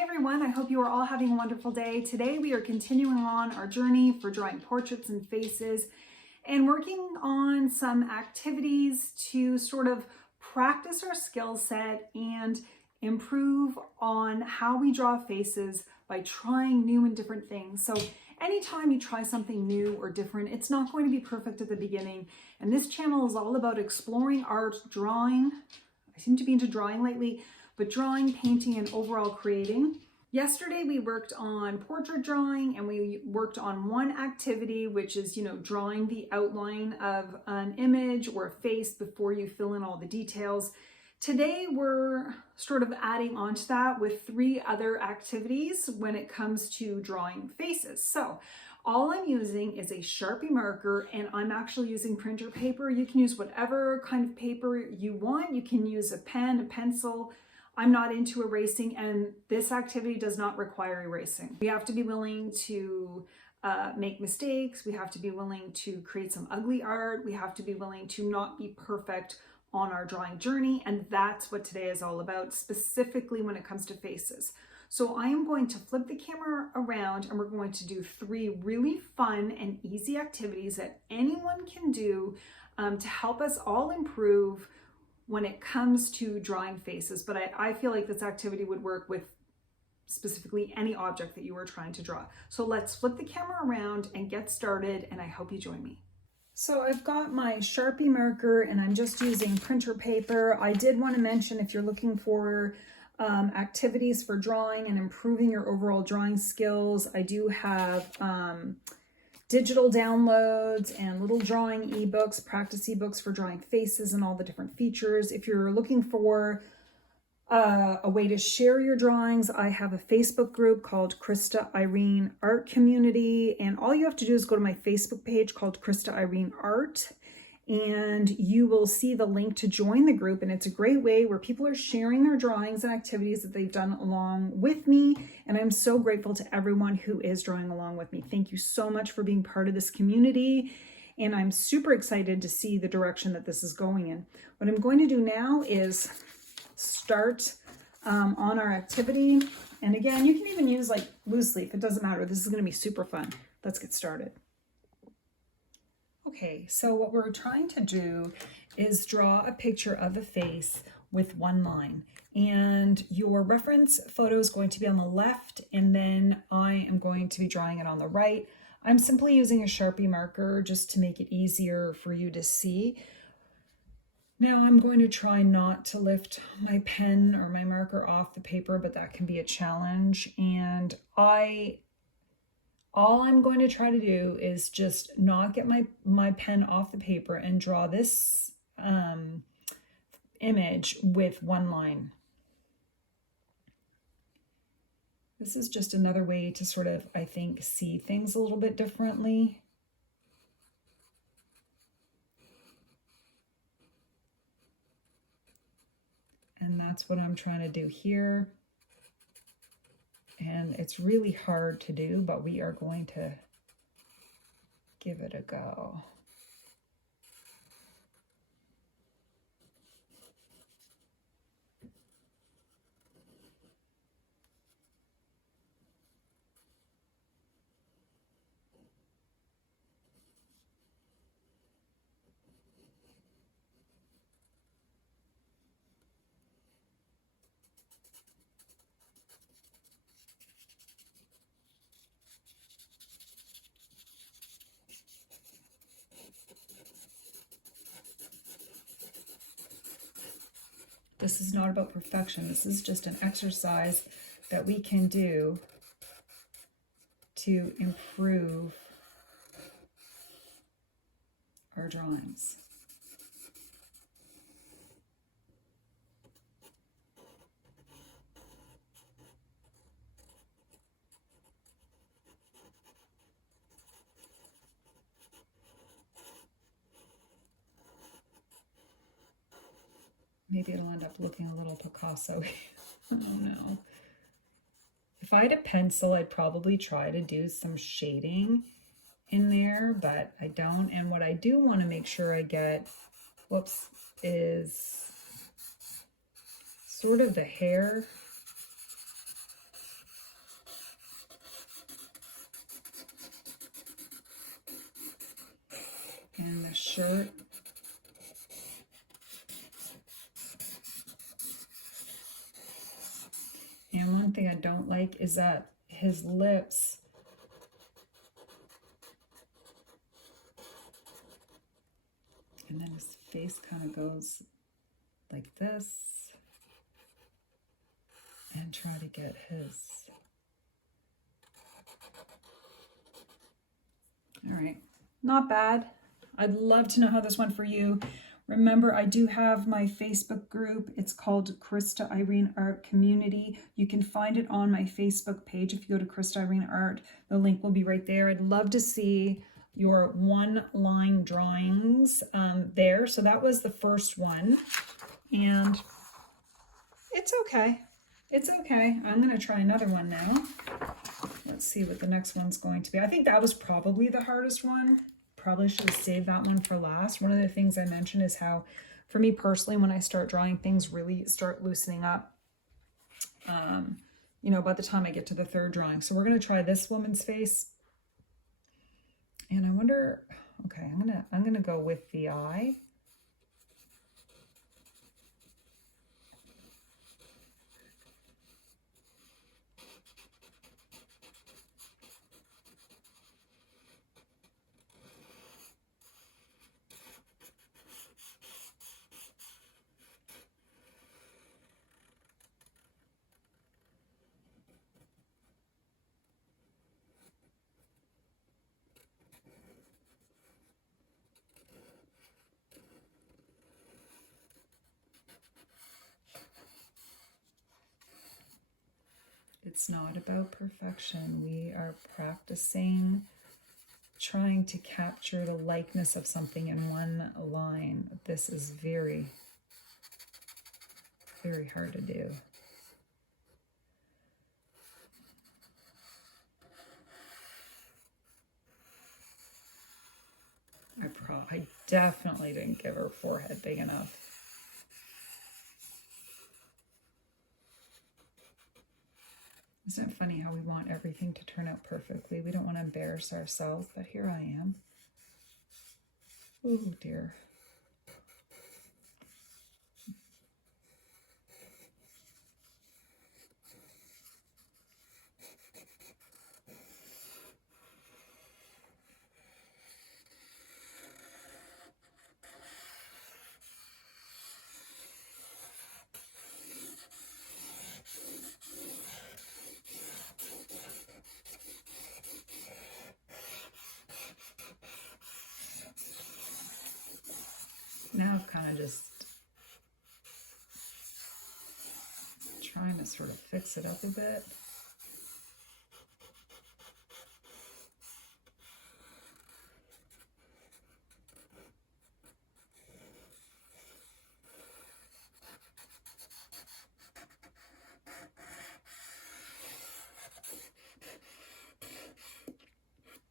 Hi everyone, I hope you are all having a wonderful day. Today we are continuing on our journey for drawing portraits and faces and working on some activities to sort of practice our skill set and improve on how we draw faces by trying new and different things. So anytime you try something new or different, it's not going to be perfect at the beginning. And this channel is all about exploring art, drawing. I seem to be into drawing lately, but drawing, painting, and overall creating. Yesterday we worked on portrait drawing and we worked on one activity, which is, drawing the outline of an image or a face before you fill in all the details. Today we're sort of adding on to that with 3 other activities when it comes to drawing faces. So all I'm using is a Sharpie marker, and I'm actually using printer paper. You can use whatever kind of paper you want. You can use a pen, a pencil. I'm not into erasing, and this activity does not require erasing. We have to be willing to make mistakes. We have to be willing to create some ugly art. We have to be willing to not be perfect on our drawing journey, and that's what today is all about, specifically when it comes to faces. So I am going to flip the camera around and we're going to do 3 really fun and easy activities that anyone can do to help us all improve when it comes to drawing faces. But I feel like this activity would work with specifically any object that you are trying to draw. So let's flip the camera around and get started, and I hope you join me. So I've got my Sharpie marker and I'm just using printer paper. I did want to mention, if you're looking for activities for drawing and improving your overall drawing skills, I do have digital downloads and little drawing ebooks, practice ebooks for drawing faces and all the different features. If you're looking for a way to share your drawings, I have a Facebook group called Krista Irene Art Community, and all you have to do is go to my Facebook page called Krista Irene Art, and you will see the link to join the group. And it's a great way where people are sharing their drawings and activities that they've done along with me. And I'm so grateful to everyone who is drawing along with me. Thank you so much for being part of this community. And I'm super excited to see the direction that this is going in. What I'm going to do now is start on our activity. And again, you can even use like loose leaf. It doesn't matter. This is going to be super fun. Let's get started. Okay, so what we're trying to do is draw a picture of a face with one line. And your reference photo is going to be on the left, and then I am going to be drawing it on the right. I'm simply using a Sharpie marker just to make it easier for you to see. Now I'm going to try not to lift my pen or my marker off the paper, but that can be a challenge. And all I'm going to try to do is just not get my pen off the paper and draw this image with one line. This is just another way to sort of, I think, see things a little bit differently. And that's what I'm trying to do here. And it's really hard to do, but we are going to give it a go. This is not about perfection. This is just an exercise that we can do to improve our drawings. Maybe it'll end up looking a little Picasso. I don't know. If I had a pencil, I'd probably try to do some shading in there, but I don't. And what I do want to make sure I get, is sort of the hair and the shirt. And one thing I don't like is that his lips, and then his face kind of goes like this, and try to get his. All right, not bad. I'd love to know how this went for you. Remember, I do have my Facebook group. It's called Krista Irene Art Community. You can find it on my Facebook page. If you go to Krista Irene Art, the link will be right there. I'd love to see your one-line drawings there. So that was the first one. And it's okay. It's okay. I'm going to try another one now. Let's see what the next one's going to be. I think that was probably the hardest one. Probably should have saved that one for last. One of the things I mentioned is how, for me personally, when I start drawing, things really start loosening up, you know, by the time I get to the third drawing. So we're going to try this woman's face. And I wonder, okay, I'm gonna go with the eye. It's not about perfection. We are practicing trying to capture the likeness of something in one line. This is very, very hard to do. I definitely didn't give her forehead big enough. Isn't it funny how we want everything to turn out perfectly? We don't want to embarrass ourselves, but here I am. Oh dear. Now I've kind of just trying to sort of fix it up a bit.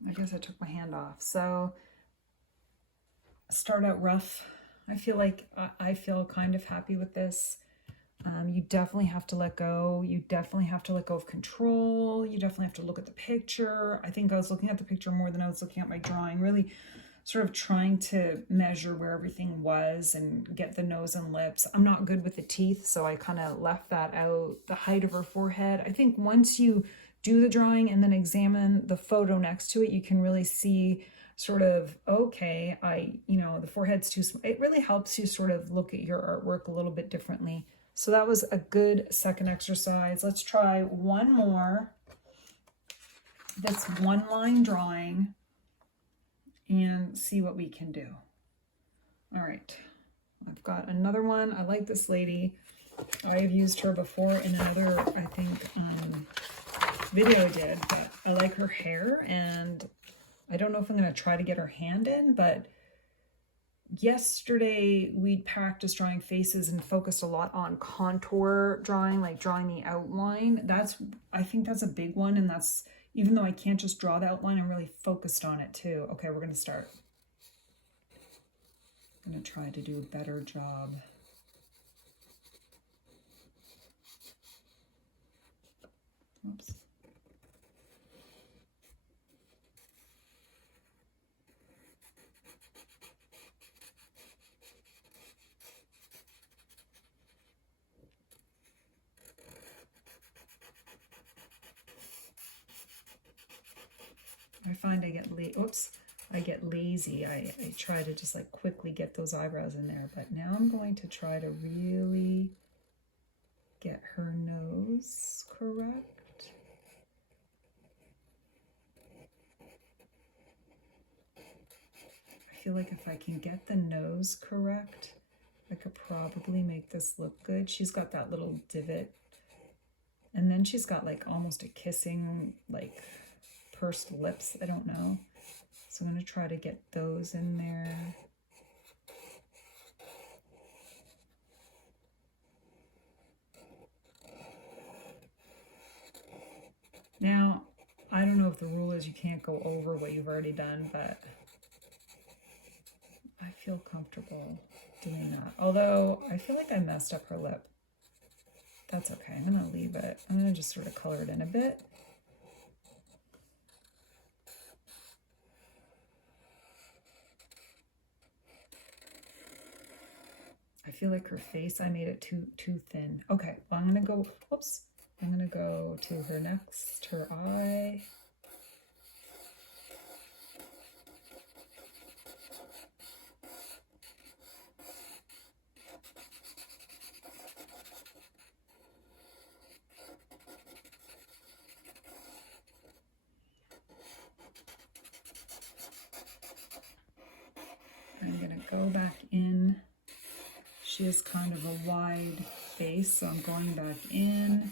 I guess I took my hand off. So start out rough. I feel like I feel kind of happy with this. You definitely have to let go. You definitely have to let go of control. You definitely have to look at the picture. I think I was looking at the picture more than I was looking at my drawing, really sort of trying to measure where everything was and get the nose and lips. I'm not good with the teeth, so I kind of left that out. The height of her forehead. I think once you do the drawing and then examine the photo next to it, you can really see sort of, okay, the forehead's too small. It really helps you sort of look at your artwork a little bit differently. So that was a good second exercise. Let's try one more. That's one line drawing and see what we can do. All right, I've got another one. I like this lady. I have used her before in another, I think, video I did, but I like her hair, and I don't know if I'm going to try to get her hand in, but yesterday we practiced drawing faces and focused a lot on contour drawing, like drawing the outline. I think that's a big one, and that's, even though I can't just draw the outline, I'm really focused on it too. Okay, we're going to start. I'm going to try to do a better job. Oops. I find I get lazy. I try to just like quickly get those eyebrows in there, but now I'm going to try to really get her nose correct. I feel like if I can get the nose correct, I could probably make this look good. She's got that little divot, and then she's got like almost a kissing, like pursed lips. I don't know. So I'm going to try to get those in there. Now, I don't know if the rule is you can't go over what you've already done, but I feel comfortable doing that. Although I feel like I messed up her lip. That's okay. I'm going to leave it. I'm going to just sort of color it in a bit. I feel like her face, I made it too thin. Okay, well, I'm going to go, whoops. I'm going to go to her next, her eye. I'm going to go back in. She has kind of a wide face, so I'm going back in.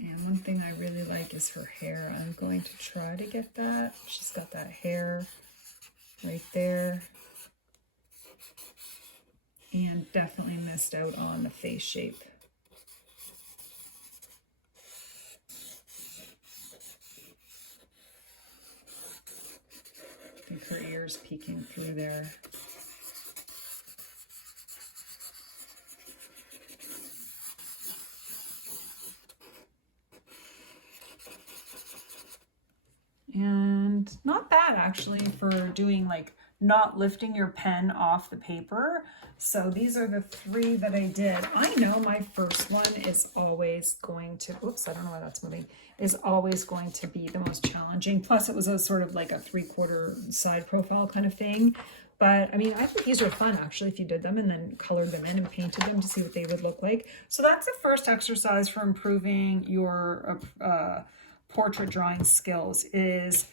And one thing I really like is her hair. I'm going to try to get that. She's got that hair right there. And definitely missed out on the face shape. I think her ear's peeking through there. And not bad actually for doing like not lifting your pen off the paper. So these are the 3 that I did. I know my first one is always going to, oops, I don't know why that's moving, is always going to be the most challenging. Plus it was a sort of like a 3/4 side profile kind of thing. But I mean, I think these are fun actually if you did them and then colored them in and painted them to see what they would look like. So that's the first exercise for improving your portrait drawing skills, is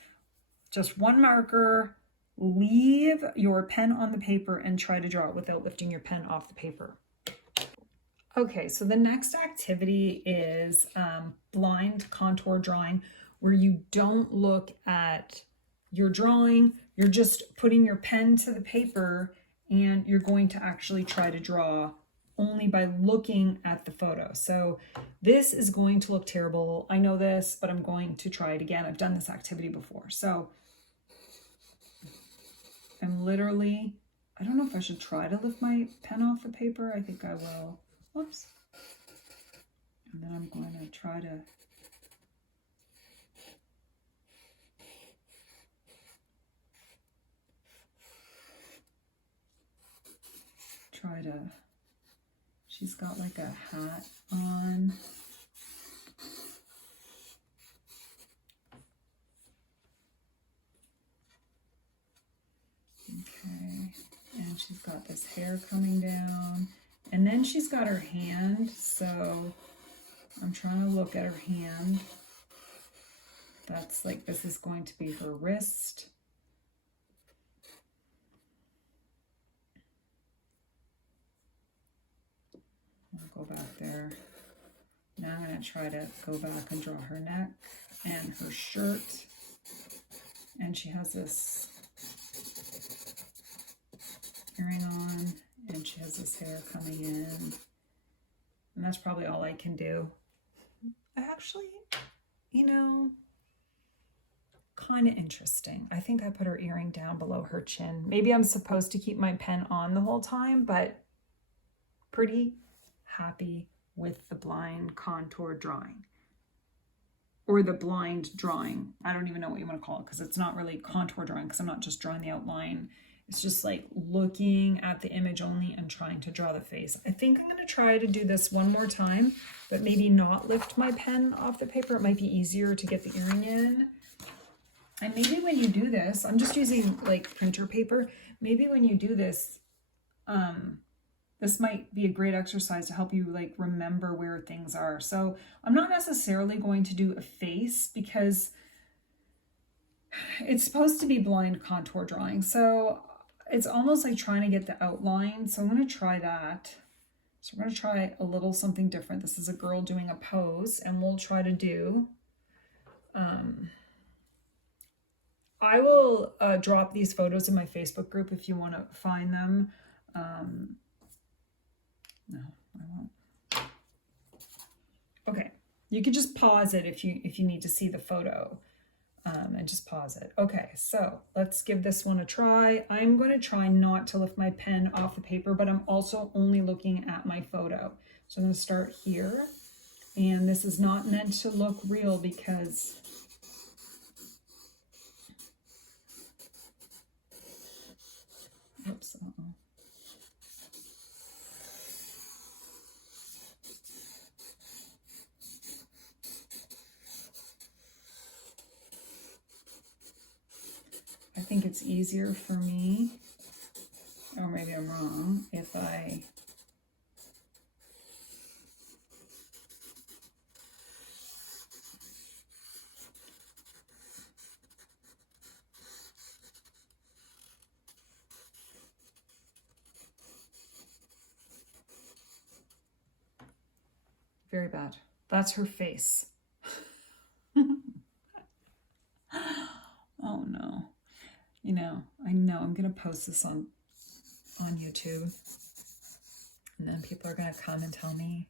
just one marker, leave your pen on the paper and try to draw it without lifting your pen off the paper. Okay, so the next activity is blind contour drawing, where you don't look at your drawing, you're just putting your pen to the paper and you're going to actually try to draw only by looking at the photo. So this is going to look terrible. I know this, but I'm going to try it again. I've done this activity before. So I'm literally, I don't know if I should try to lift my pen off the paper. I think I will. Whoops. And then I'm going to try to she's got like a hat on. Okay, and she's got this hair coming down, and then she's got her hand, so I'm trying to look at her hand. That's like, this is going to be her wrist. I'll go back there. Now I'm going to try to go back and draw her neck and her shirt. And she has this earring on, and she has this hair coming in. And that's probably all I can do. Actually, you know, kind of interesting. I think I put her earring down below her chin. Maybe I'm supposed to keep my pen on the whole time, but pretty happy with the blind contour drawing, or the blind drawing. I don't even know what you want to call it, because it's not really contour drawing, because I'm not just drawing the outline It's just like looking at the image only and trying to draw the face. I think I'm going to try to do this one more time, but maybe not lift my pen off the paper. It might be easier to get the earring in. And maybe when you do this, I'm just using like printer paper. Maybe when you do this, this might be a great exercise to help you like remember where things are. So I'm not necessarily going to do a face because it's supposed to be blind contour drawing. So it's almost like trying to get the outline. So I'm going to try that. So we're going to try a little something different. This is a girl doing a pose, and we'll try to do, I will drop these photos in my Facebook group if you want to find them. No, I won't. Okay, you can just pause it if you need to see the photo. And just pause it. Okay, so let's give this one a try. I'm going to try not to lift my pen off the paper, but I'm also only looking at my photo. So I'm going to start here. And this is not meant to look real because oops. I think it's easier for me, or maybe I'm wrong, if I very bad. That's her face. Oh no. You know, I know I'm going to post this on YouTube, and then people are going to come and tell me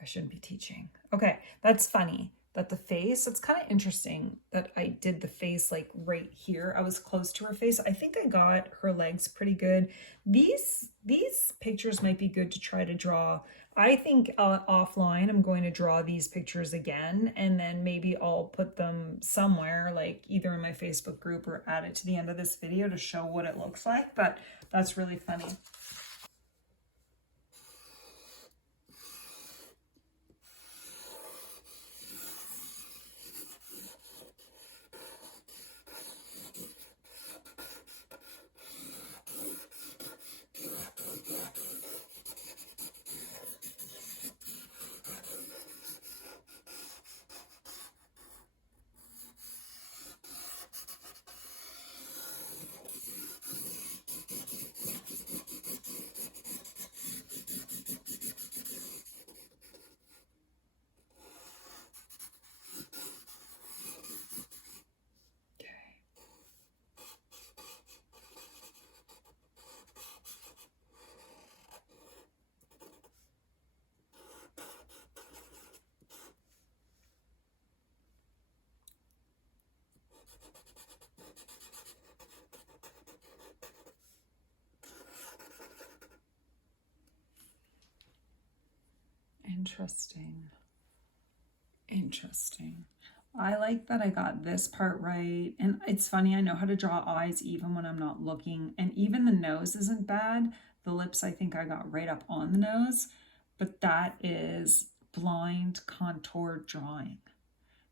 I shouldn't be teaching. Okay, that's funny that the face, it's kind of interesting that I did the face like right here. I was close to her face. I think I got her legs pretty good. These pictures might be good to try to draw. I think offline I'm going to draw these pictures again, and then maybe I'll put them somewhere, like either in my Facebook group or add it to the end of this video to show what it looks like. But that's really funny. Interesting. I like that I got this part right. And it's funny, I know how to draw eyes even when I'm not looking. And even the nose isn't bad. The lips, I think I got right up on the nose. But that is blind contour drawing.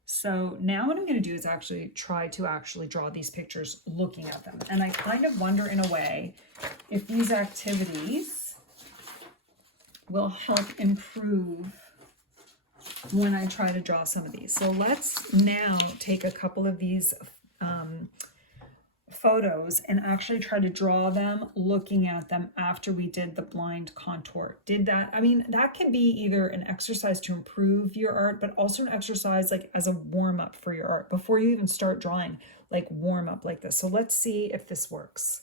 So now what I'm going to do is actually try to actually draw these pictures looking at them. And I kind of wonder in a way if these activities will help improve when I try to draw some of these. So let's now take a couple of these photos and actually try to draw them looking at them after we did the blind contour. I mean, that can be either an exercise to improve your art, but also an exercise like as a warm-up for your art before you even start drawing, like warm up like this. So let's see if this works.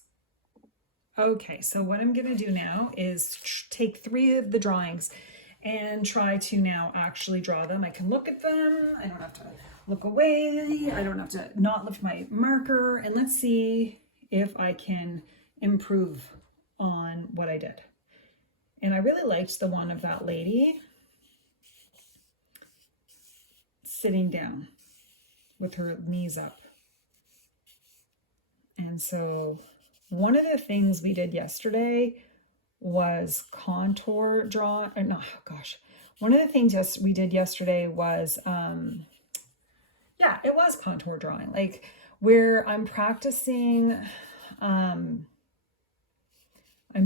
Okay, so what I'm going to do now is take 3 of the drawings and try to now actually draw them. I can look at them. I don't have to look away. I don't have to not lift my marker. And let's see if I can improve on what I did. And I really liked the one of that lady sitting down with her knees up. And so one of the things we did yesterday was contour draw, or no, gosh. One of the things we did yesterday was, yeah, it was contour drawing, like where I'm practicing, I'm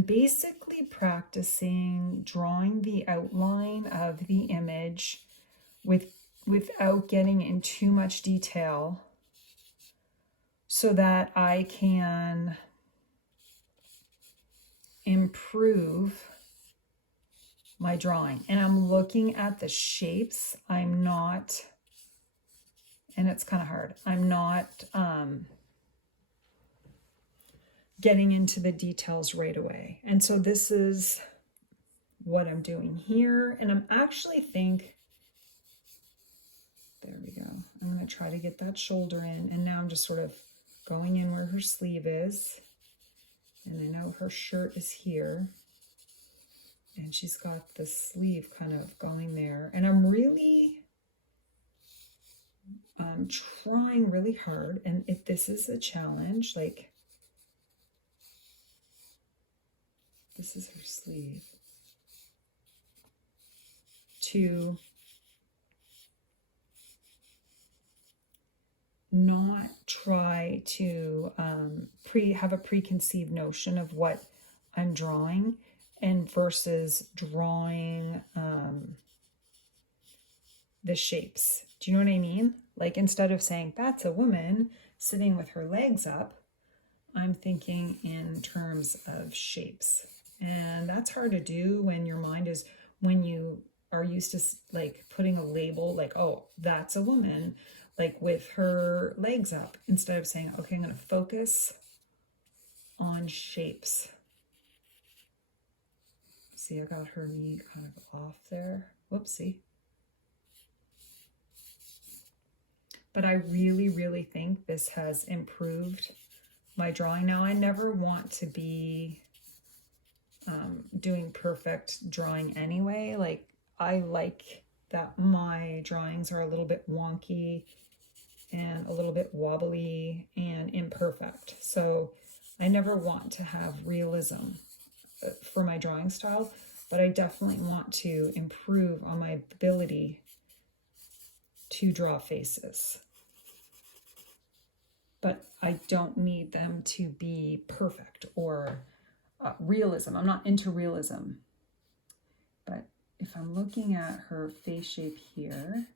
basically practicing drawing the outline of the image without getting in too much detail so that I can improve my drawing. And I'm looking at the shapes. I'm not, and it's kind of hard, I'm not getting into the details right away. And so this is what I'm doing here. And I'm actually there we go. I'm going to try to get that shoulder in. And now I'm just sort of going in where her sleeve is. And I know her shirt is here. And she's got the sleeve kind of going there. And I'm trying really hard. And if this is a challenge, like this is her sleeve, to not try to have a preconceived notion of what I'm drawing, and versus drawing the shapes. Do you know what I mean? Like, instead of saying that's a woman sitting with her legs up, I'm thinking in terms of shapes. And that's hard to do when your mind is, when you are used to like putting a label like, oh, that's a woman, like with her legs up, instead of saying, okay, I'm going to focus on shapes. See, I got her knee kind of off there. Whoopsie. But I really, really think this has improved my drawing. Now, I never want to be doing perfect drawing anyway. Like, I like that my drawings are a little bit wonky and a little bit wobbly and imperfect. So I never want to have realism for my drawing style, but I definitely want to improve on my ability to draw faces. But I don't need them to be perfect or realism. I'm not into realism. But if I'm looking at her face shape here,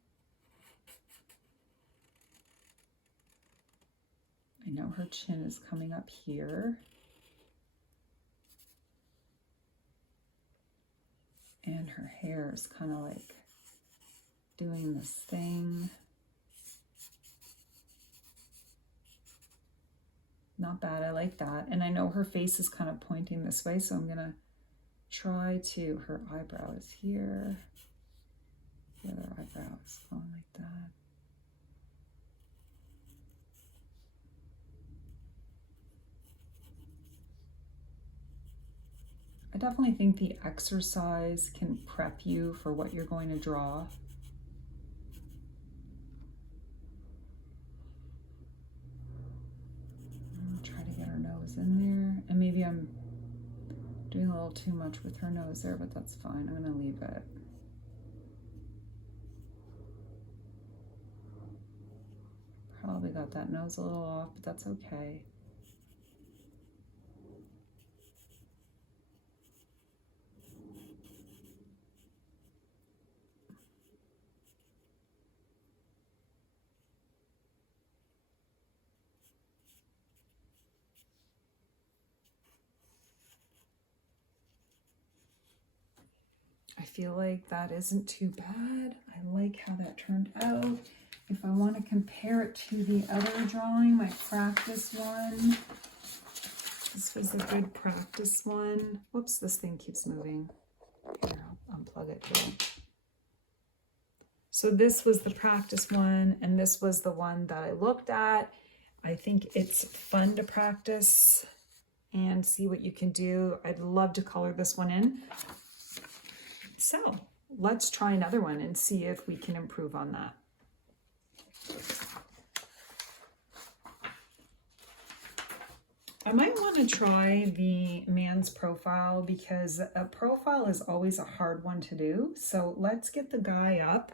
I know her chin is coming up here. And her hair is kind of like doing this thing. Not bad, I like that. And I know her face is kind of pointing this way, so I'm gonna try to, her eyebrow is here. The other eyebrow is going like that. I definitely think the exercise can prep you for what you're going to draw. Try to get her nose in there, and maybe I'm doing a little too much with her nose there, but that's fine. I'm going to leave it. Probably got that nose a little off, but that's okay. I feel like that isn't too bad. I like how that turned out. If I want to compare it to the other drawing, my practice one, this was a good practice one. Whoops, this thing keeps moving. Here, I'll unplug it here. So this was the practice one, and this was the one that I looked at. I think it's fun to practice and see what you can do. I'd love to color this one in. So let's try another one and see if we can improve on that. I might want to try the man's profile because a profile is always a hard one to do. So let's get the guy up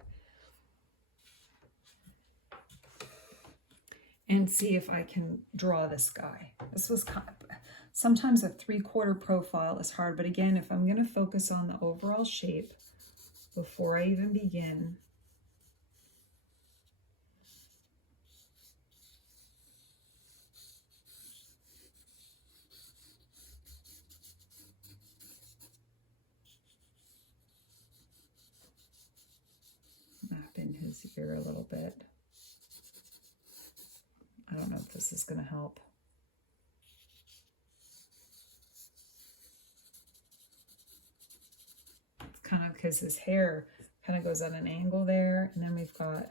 and see if I can draw this guy. This was kind of, sometimes a 3/4 profile is hard, but again, if I'm going to focus on the overall shape before I even begin, map in his ear a little bit. I don't know if this is going to help. It's kind of because his hair kind of goes at an angle there, and then we've got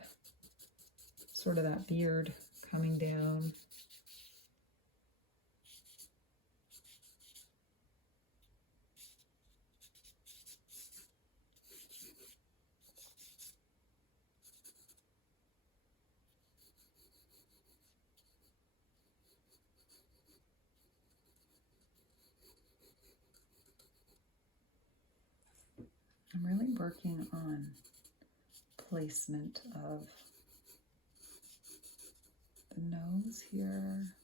sort of that beard coming down. I'm really working on placement of the nose here.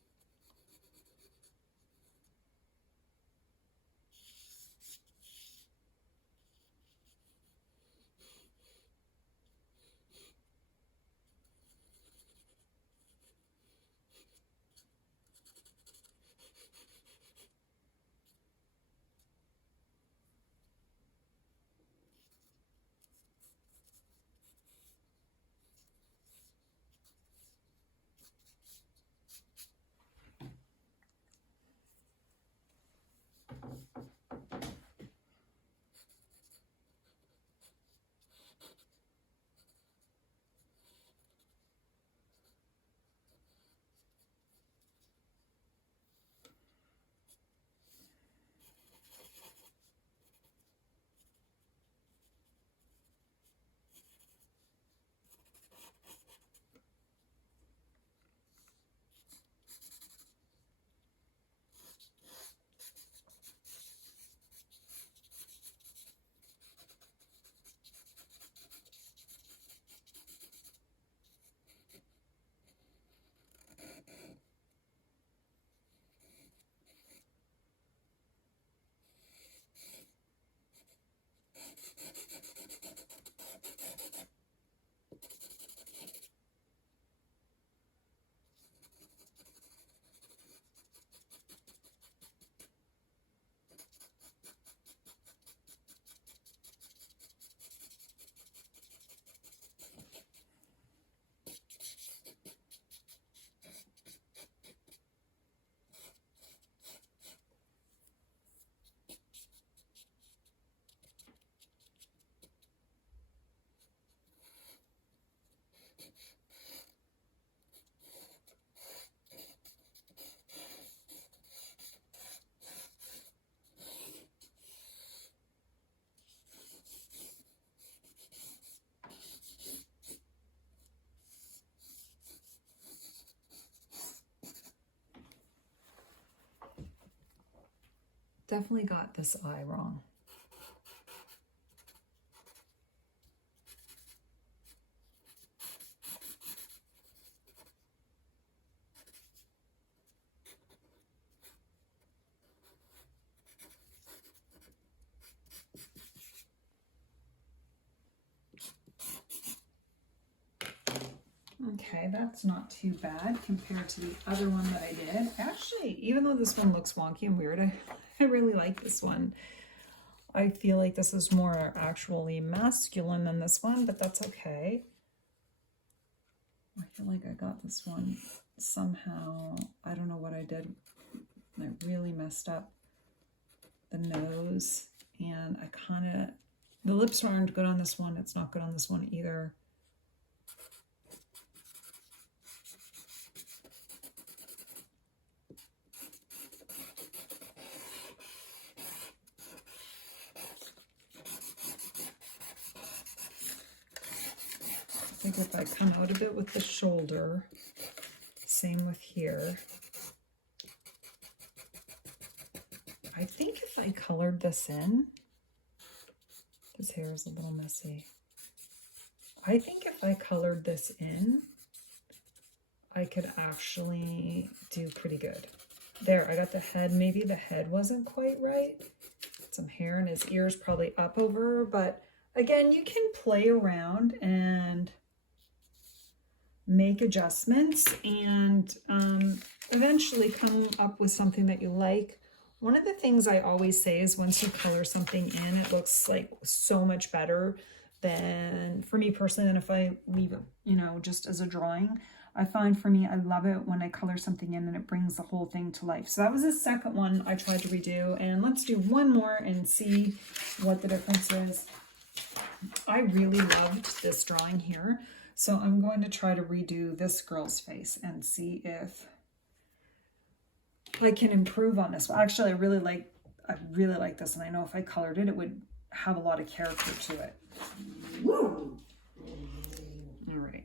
Definitely got this eye wrong. Okay, that's not too bad compared to the other one that I did. Actually, even though this one looks wonky and weird, I really like this one. I feel like this is more actually masculine than this one, but that's okay. I feel like I got this one somehow. I don't know what I did. I really messed up the nose, and I kind of, the lips aren't good on this one. It's not good on this one either. I think if I come out a bit with the shoulder, same with here. I think if I colored this in, this hair is a little messy. I think if I colored this in, I could actually do pretty good. There, I got the head. Maybe the head wasn't quite right. Some hair, and his ear's probably up over, but again, you can play around and make adjustments and eventually come up with something that you like. One of the things I always say is once you color something in, it looks like so much better than, for me personally, than if I leave it, you know, just as a drawing. I find for me, I love it when I color something in and it brings the whole thing to life. So that was the second one I tried to redo. And let's do one more and see what the difference is. I really loved this drawing here. So I'm going to try to redo this girl's face and see if I can improve on this. Well, actually, I really like this. And I know if I colored it, it would have a lot of character to it. All right.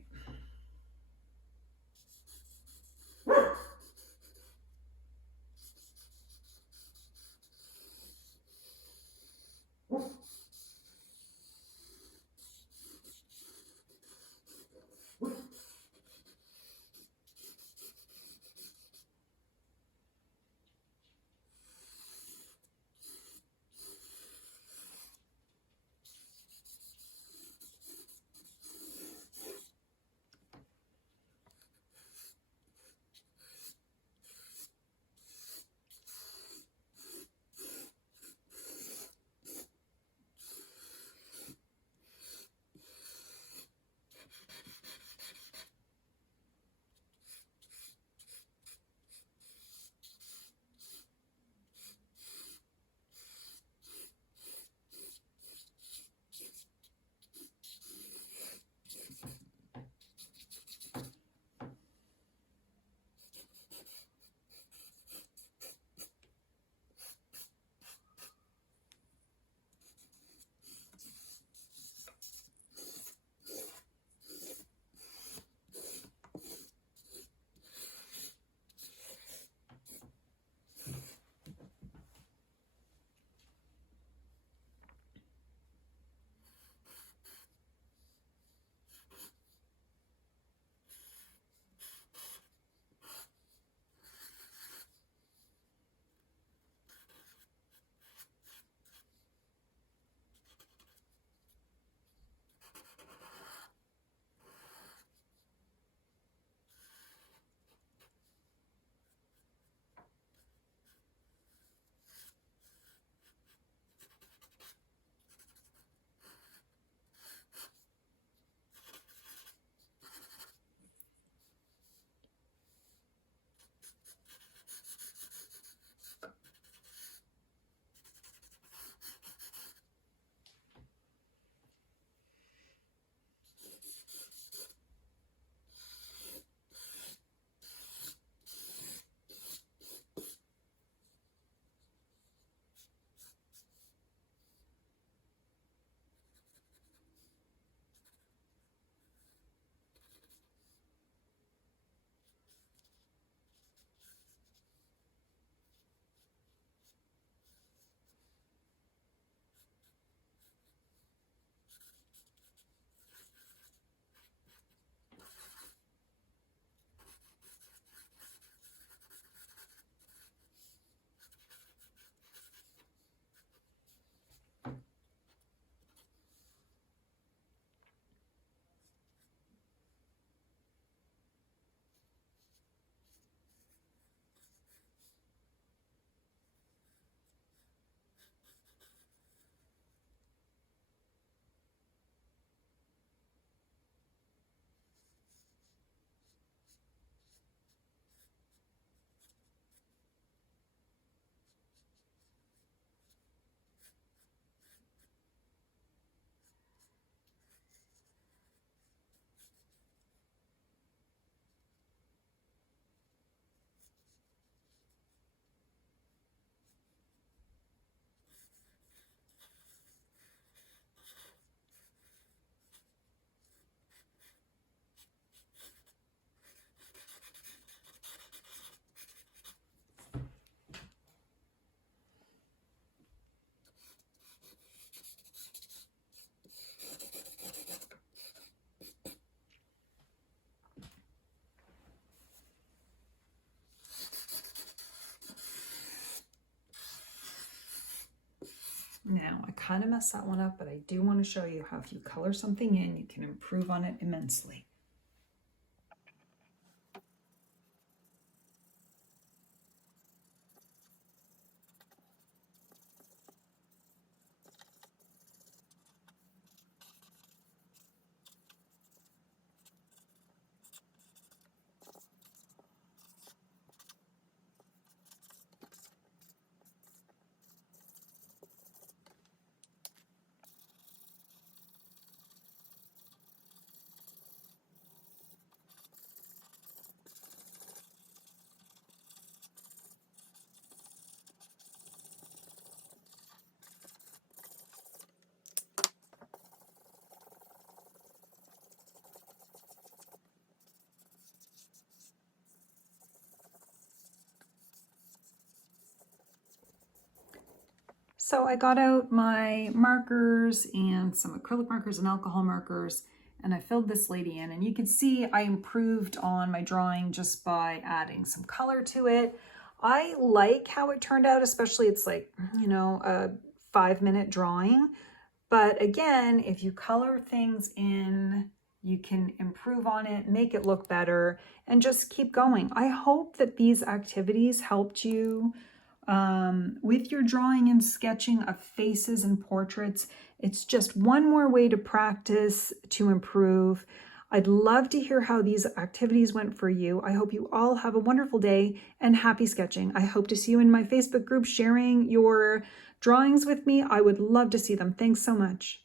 now. I kind of messed that one up, but I do want to show you how if you color something in, you can improve on it immensely. So I got out my markers and some acrylic markers and alcohol markers, and I filled this lady in, and you can see I improved on my drawing just by adding some color to it. I like how it turned out, especially it's like, you know, a 5-minute drawing. But again, if you color things in, you can improve on it, make it look better, and just keep going. I hope that these activities helped you with your drawing and sketching of faces and portraits. It's just one more way to practice to improve. I'd love to hear how these activities went for you. I hope you all have a wonderful day and happy sketching. I hope to see you in my Facebook group sharing your drawings with me. I would love to see them. Thanks so much.